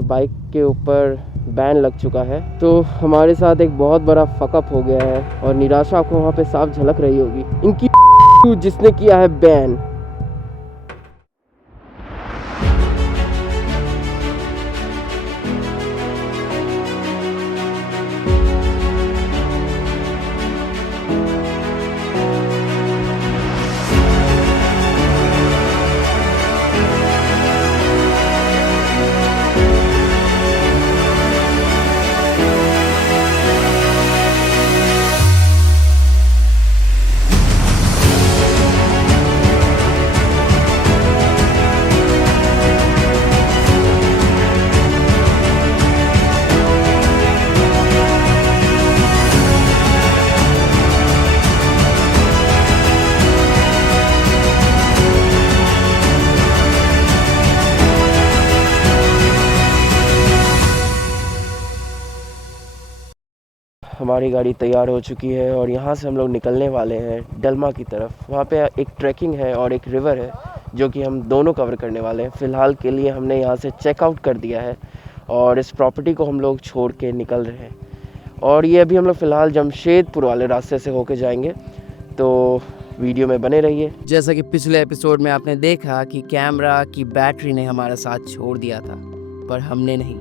Bike के ऊपर ban लग चुका है, तो हमारे साथ एक बहुत बड़ा फकअप हो गया है और निराशा आपको वहाँ पे साफ झलक रही होगी इनकी जिसने किया है बैन। हमारी गाड़ी तैयार हो चुकी है और यहाँ से हम लोग निकलने वाले हैं डलमा की तरफ। वहाँ पे एक ट्रैकिंग है और एक रिवर है जो कि हम दोनों कवर करने वाले हैं। फ़िलहाल के लिए हमने यहाँ से चेकआउट कर दिया है और इस प्रॉपर्टी को हम लोग छोड़ के निकल रहे हैं। और ये अभी हम लोग फ़िलहाल जमशेदपुर वाले रास्ते से होके जाएंगे, तो वीडियो में बने रहिए। जैसा कि पिछले एपिसोड में आपने देखा कि कैमरा की बैटरी ने हमारा साथ छोड़ दिया था, पर हमने नहीं।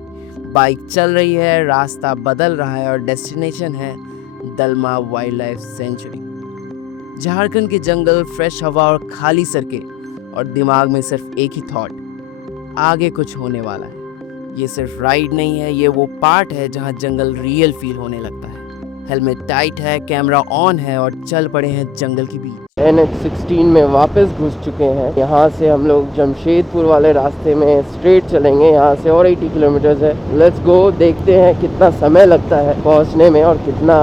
बाइक चल रही है, रास्ता बदल रहा है और डेस्टिनेशन है दलमा वाइल्ड लाइफ सेंचुरी। झारखंड के जंगल, फ्रेश हवा और खाली सड़कें, और दिमाग में सिर्फ एक ही थॉट, आगे कुछ होने वाला है। ये सिर्फ राइड नहीं है, ये वो पार्ट है जहाँ जंगल रियल फील होने लगता है। हेलमेट टाइट है, कैमरा ऑन है और चल पड़े हैं जंगल के बीच। NH16 में वापस घुस चुके हैं। यहाँ से हम लोग जमशेदपुर वाले रास्ते में स्ट्रेट चलेंगे। यहाँ से और 80 किलोमीटर्स है। लेट्स गो, देखते हैं कितना समय लगता है पहुँचने में और कितना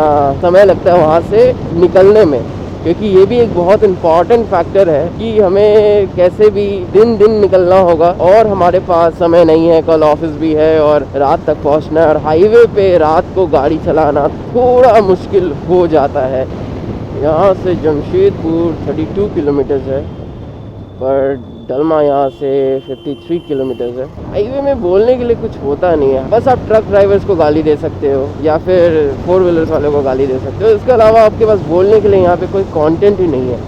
समय लगता है वहाँ से निकलने में, क्योंकि ये भी एक बहुत इम्पॉर्टेंट फैक्टर है कि हमें कैसे भी दिन निकलना होगा और हमारे पास समय नहीं है, कल ऑफिस भी है और रात तक पहुंचना है। और हाईवे पे रात को गाड़ी चलाना थोड़ा मुश्किल हो जाता है। यहाँ से जमशेदपुर 32 किलोमीटर्स है, पर डलमा यहाँ से 53 किलोमीटर्स है। हाईवे में बोलने के लिए कुछ होता नहीं है, बस आप ट्रक ड्राइवर्स को गाली दे सकते हो या फिर 4 व्हीलर्स वालों को गाली दे सकते हो। इसके अलावा आपके पास बोलने के लिए यहाँ पे कोई कंटेंट ही नहीं है।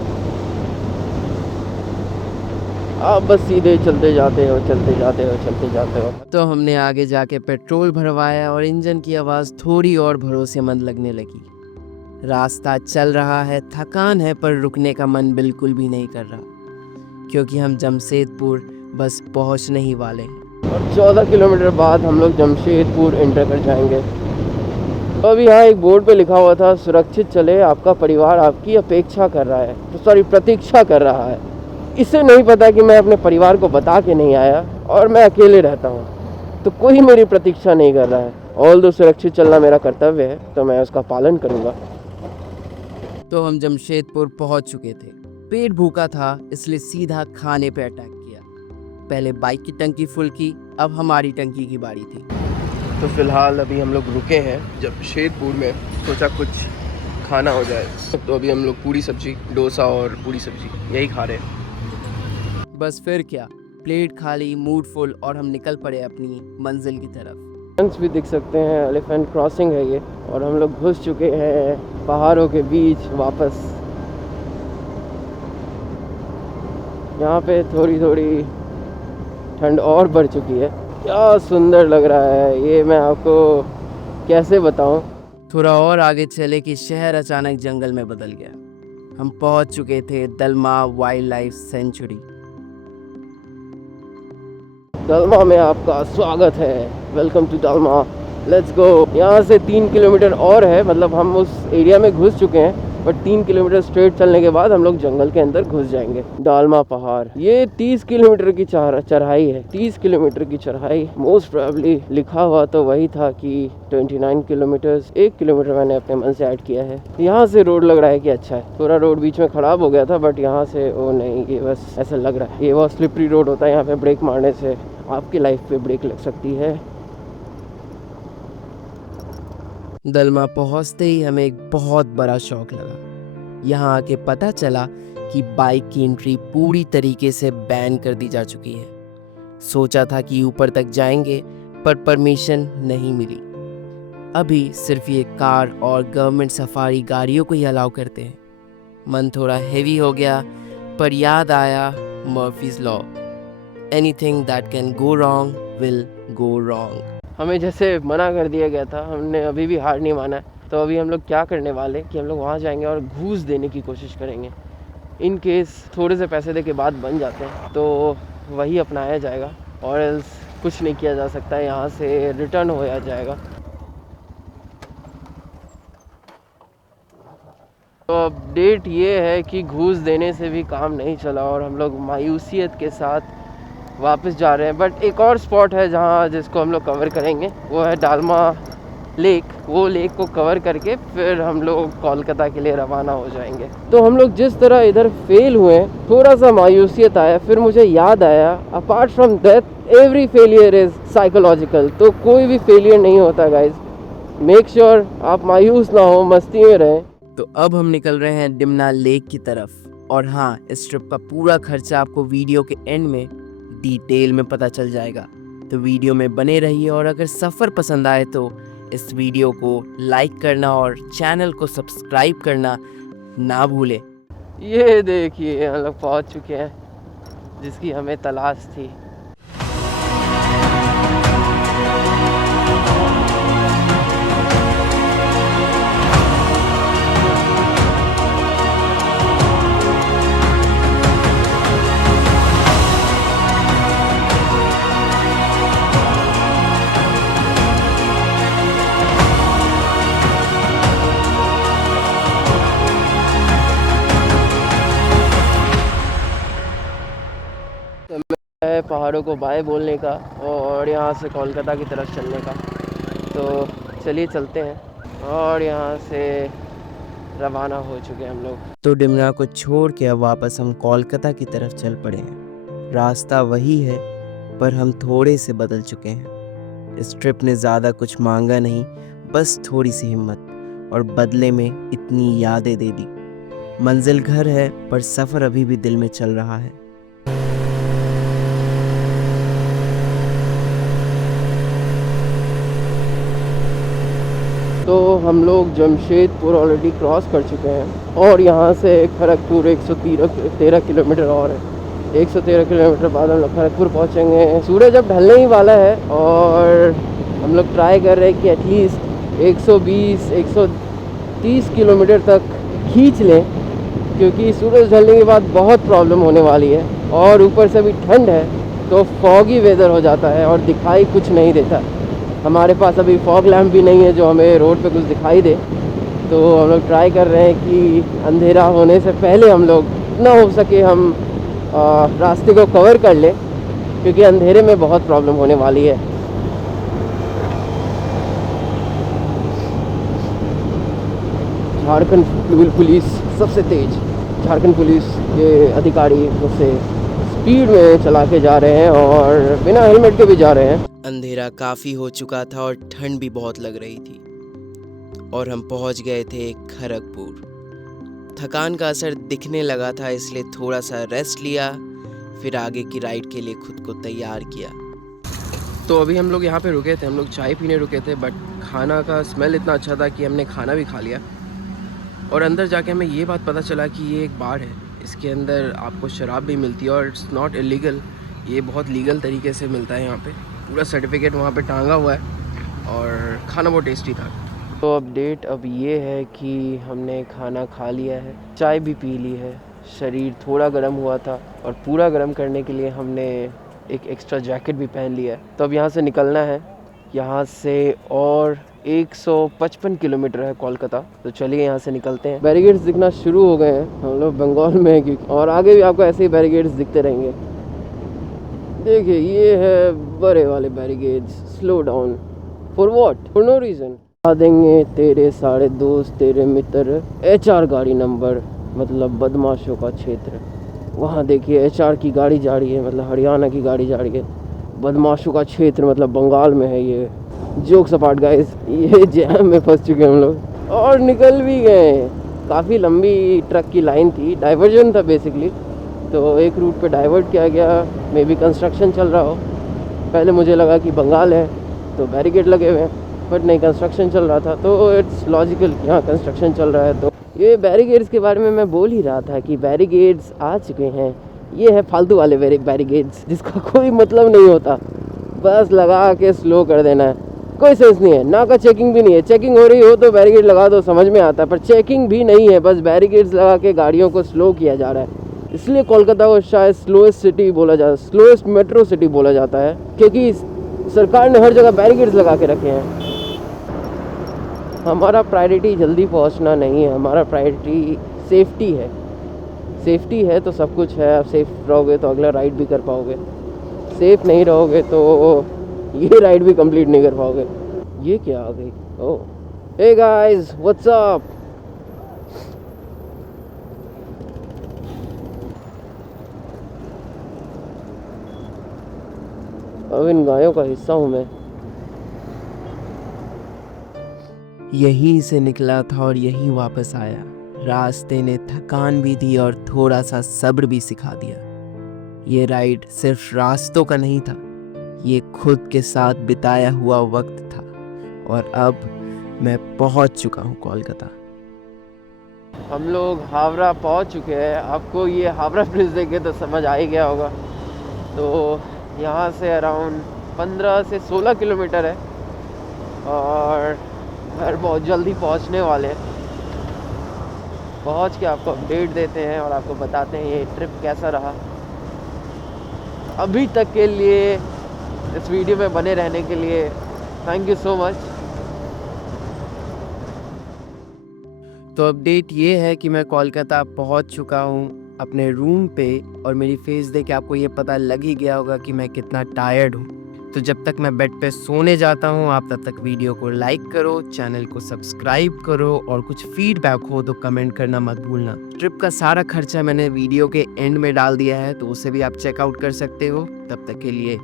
आप बस सीधे चलते जाते हो, चलते जाते हो, चलते जाते हो। तो हमने आगे जाके पेट्रोल भरवाया और इंजन की आवाज़ थोड़ी और भरोसेमंद लगने लगी। रास्ता चल रहा है, थकान है, पर रुकने का मन बिल्कुल भी नहीं कर रहा, क्योंकि हम जमशेदपुर बस पहुंचने ही वाले हैं। और 14 किलोमीटर बाद हम लोग जमशेदपुर एंटर कर जाएंगे। तो अभी यहाँ एक बोर्ड पे लिखा हुआ था, सुरक्षित चले, आपका परिवार आपकी अपेक्षा कर रहा है, तो सॉरी प्रतीक्षा कर रहा है। इसे नहीं पता कि मैं अपने परिवार को बता के नहीं आया और मैं अकेले रहता हूँ, तो कोई मेरी प्रतीक्षा नहीं कर रहा है। ऑल्दो सुरक्षित चलना मेरा कर्तव्य है, तो मैं उसका पालन करूँगा। तो हम जमशेदपुर पहुंच चुके थे। पेट भूखा था, इसलिए सीधा खाने पे अटैक किया। पहले बाइक की टंकी फुल की, अब हमारी टंकी की बारी थी। तो फिलहाल अभी हम लोग रुके हैं जमशेदपुर में, सोचा कुछ खाना हो जाए। तो अभी हम लोग पूरी सब्जी, डोसा और पूरी सब्जी यही खा रहे हैं। बस फिर क्या, प्लेट खाली, मूड फुल, और हम निकल पड़े अपनी मंजिल की तरफ। भी दिख सकते हैं, एलिफेंट क्रॉसिंग है ये, और हम लोग घुस चुके हैं पहाड़ों के बीच वापस। यहाँ पे थोड़ी थोड़ी ठंड और बढ़ चुकी है। क्या सुंदर लग रहा है ये, मैं आपको कैसे बताऊं। थोड़ा और आगे चले कि शहर अचानक जंगल में बदल गया। हम पहुंच चुके थे Dalma wild life sanctuary. Dalma में आपका स्वागत है, welcome to Dalma, let's go. यहाँ से 3 किलोमीटर और है, मतलब हम उस एरिया में घुस चुके हैं, बट 3 किलोमीटर स्ट्रेट चलने के बाद हम लोग जंगल के अंदर घुस जाएंगे। डालमा पहाड़, ये 30 किलोमीटर की चढ़ाई है, 30 किलोमीटर की चढ़ाई। मोस्ट प्रोबेबली लिखा हुआ तो वही था कि 29 किलोमीटर्स, 1 किलोमीटर मैंने अपने मन से ऐड किया है। यहाँ से रोड लग रहा है कि अच्छा है, पूरा रोड बीच में खराब हो गया था, बट यहाँ से ओ नहीं, ये बस ऐसा लग रहा है। ये बहुत स्लिपरी रोड होता है, यहाँ पे ब्रेक मारने से आपकी लाइफ पे ब्रेक लग सकती है। दलमा पहुंचते ही हमें एक बहुत बड़ा शौक लगा। यहाँ आके पता चला कि बाइक की एंट्री पूरी तरीके से बैन कर दी जा चुकी है। सोचा था कि ऊपर तक जाएंगे, पर परमिशन नहीं मिली। अभी सिर्फ ये कार और गवर्नमेंट सफारी गाड़ियों को ही अलाउ करते हैं। मन थोड़ा हेवी हो गया, पर याद आया Murphy's law, anything that can go wrong will go wrong. हमें जैसे मना कर दिया गया था, हमने अभी भी हार नहीं माना है। तो अभी हम लोग क्या करने वाले कि हम लोग वहाँ जाएंगे और घूस देने की कोशिश करेंगे। इन केस थोड़े से पैसे दे के बाद बन जाते हैं तो वही अपनाया जाएगा, और एल्स कुछ नहीं किया जा सकता, यहाँ से रिटर्न होया जाएगा। तो अपडेट ये है कि घूस देने से भी काम नहीं चला और हम लोग मायूसियत के साथ वापस जा रहे हैं। बट एक और स्पॉट है जहाँ जिसको हम लोग कवर करेंगे, वो है डालमा लेक। वो लेक को कवर करके फिर हम लोग कोलकाता के लिए रवाना हो जाएंगे। तो हम लोग जिस तरह इधर फेल हुए, थोड़ा सा मायूसियत आया, फिर मुझे याद आया apart from death every failure is psychological. तो कोई भी फेलियर नहीं होता गाइज, मेक श्योर आप मायूस ना हो, मस्ती में रहें। तो अब हम निकल रहे हैं डिमना लेक की तरफ। और हाँ, इस ट्रिप का पूरा खर्चा आपको वीडियो के एंड में डिटेल में पता चल जाएगा। तो वीडियो में बने रहिए, और अगर सफ़र पसंद आए तो इस वीडियो को लाइक करना और चैनल को सब्सक्राइब करना ना भूलें। ये देखिए हम लोग पहुँच चुके हैं जिसकी हमें तलाश थी। पहाड़ों को बाय बोलने का और यहाँ से कोलकाता की तरफ चलने का। तो चलिए चलते हैं, और यहाँ से रवाना हो चुके हैं हम लोग। तो डिमना को छोड़ के अब वापस हम कोलकाता की तरफ चल पड़े हैं। रास्ता वही है, पर हम थोड़े से बदल चुके हैं। इस ट्रिप ने ज़्यादा कुछ मांगा नहीं, बस थोड़ी सी हिम्मत, और बदले में इतनी यादें दे दी। मंजिल घर है, पर सफ़र अभी भी दिल में चल रहा है। तो हम लोग जमशेदपुर ऑलरेडी क्रॉस कर चुके हैं, और यहाँ से खड़गपुर 113 किलोमीटर और है। 113 किलोमीटर बाद हम लोग खड़गपुर पहुँचेंगे। सूरज अब ढलने ही वाला है, और हम लोग ट्राई कर रहे हैं कि एटलीस्ट 120-130 किलोमीटर तक खींच लें, क्योंकि सूरज ढलने के बाद बहुत प्रॉब्लम होने वाली है। और ऊपर से भी ठंड है तो फॉगी वेदर हो जाता है और दिखाई कुछ नहीं देता। हमारे पास अभी फॉग लैम्प भी नहीं है जो हमें रोड पे कुछ दिखाई दे। तो हम लोग ट्राई कर रहे हैं कि अंधेरा होने से पहले हम लोग ना हो सके हम रास्ते को कवर कर लें, क्योंकि अंधेरे में बहुत प्रॉब्लम होने वाली है। झारखंड पुलिस सबसे तेज, झारखंड पुलिस के अधिकारी मुझसे स्पीड में चला के जा रहे हैं और बिना हेलमेट के भी जा रहे हैं। अंधेरा काफ़ी हो चुका था और ठंड भी बहुत लग रही थी, और हम पहुंच गए थे खड़गपुर। थकान का असर दिखने लगा था, इसलिए थोड़ा सा रेस्ट लिया, फिर आगे की राइड के लिए खुद को तैयार किया। तो अभी हम लोग यहाँ पे रुके थे, हम लोग चाय पीने रुके थे, बट खाना का स्मेल इतना अच्छा था कि हमने खाना भी खा लिया। और अंदर जाके हमें ये बात पता चला कि ये एक बार है, इसके अंदर आपको शराब भी मिलती है, और इट्स नॉट इलीगल, ये बहुत लीगल तरीके से मिलता है यहाँ पे। पूरा सर्टिफिकेट वहाँ पे टांगा हुआ है, और खाना बहुत टेस्टी था। तो अपडेट अब ये है कि हमने खाना खा लिया है, चाय भी पी ली है, शरीर थोड़ा गर्म हुआ था, और पूरा गर्म करने के लिए हमने एक एक्स्ट्रा जैकेट भी पहन लिया है। तो अब यहाँ से निकलना है। यहाँ से और 155 किलोमीटर है कोलकाता। तो चलिए यहाँ से निकलते हैं। बैरिकेड्स दिखना शुरू हो गए हैं, हम लोग बंगाल में हैं, और आगे भी आपको ऐसे ही बैरिकेड्स दिखते रहेंगे। देखिए ये है बड़े वाले barricades. Slow down for what, for no reason. आ देंगे तेरे सारे दोस्त, तेरे मित्र। HR गाड़ी नंबर मतलब बदमाशों का क्षेत्र। वहाँ देखिए HR की गाड़ी जा रही है, मतलब हरियाणा की गाड़ी जा रही है। बदमाशों का क्षेत्र मतलब बंगाल में है ये। जोक्स अपार्ट गाइस, ये जैम में फंस चुके हम लोग, और निकल भी गए। काफ़ी लंबी ट्रक की लाइन थी, डाइवर्जन था बेसिकली। तो एक रूट पे डाइवर्ट किया गया, मे बी कंस्ट्रक्शन चल रहा हो। पहले मुझे लगा कि बंगाल है, तो बैरिकेड लगे हुए हैं, बट नहीं, कंस्ट्रक्शन चल रहा था तो इट्स लॉजिकल कि हाँ कंस्ट्रक्शन चल रहा है। तो ये बैरिकेड्स के बारे में मैं बोल ही रहा था कि बैरिकेड्स आ चुके हैं। ये है फालतू वाले बैरिकेड्स जिसका कोई मतलब नहीं होता, बस लगा के स्लो कर देना है, कोई सेंस नहीं है ना। का चेकिंग भी नहीं है, चेकिंग हो रही हो तो बैरिकेड लगा दो, समझ में आता है, पर चेकिंग भी नहीं है, बस बैरिकेड्स लगा के गाड़ियों को स्लो किया जा रहा है। इसलिए कोलकाता को शायद स्लोएस्ट सिटी बोला जाता है, स्लोएस्ट मेट्रो सिटी बोला जाता है, क्योंकि सरकार ने हर जगह बैरिकेड्स लगा के रखे हैं। हमारा प्रायोरिटी जल्दी पहुंचना नहीं है, हमारा प्रायोरिटी सेफ्टी है। सेफ्टी है तो सब कुछ है। आप सेफ रहोगे तो अगला राइड भी कर पाओगे, सेफ नहीं रहोगे तो ये राइड भी कंप्लीट नहीं कर पाओगे। ये क्या आ गई? ओह हे गाइस, व्हाट्स अप। अब इन गायों का हिस्सा हूँ मैं। यहीं से निकला था और यहीं वापस आया। रास्ते ने थकान भी दी और थोड़ा सा सब्र भी सिखा दिया। ये राइड सिर्फ रास्तों का नहीं था, ये खुद के साथ बिताया हुआ वक्त था। और अब मैं पहुंच चुका हूं कोलकाता। हम लोग हावड़ा पहुंच चुके हैं। आपको ये हावड़ा ब्रिज देखे तो समझ आ ही गया होगा। तो यहाँ से अराउंड 15 से 16 किलोमीटर है और घर बहुत जल्दी पहुँचने वाले हैं। पहुँच के आपको अपडेट देते हैं और आपको बताते हैं ये ट्रिप कैसा रहा। अभी तक के लिए इस वीडियो में बने रहने के लिए थैंक यू सो मच। तो अपडेट ये है कि मैं कोलकाता पहुंच चुका हूं अपने रूम पे, और मेरी फेस देख के आपको ये पता लग ही गया होगा कि मैं कितना टायर्ड हूं। तो जब तक मैं बेड पे सोने जाता हूं, आप तब तक वीडियो को लाइक करो, चैनल को सब्सक्राइब करो, और कुछ फीडबैक हो तो कमेंट करना मत भूलना। ट्रिप का सारा खर्चा मैंने वीडियो के एंड में डाल दिया है, तो उसे भी आप चेकआउट कर सकते हो। तब तक के लिए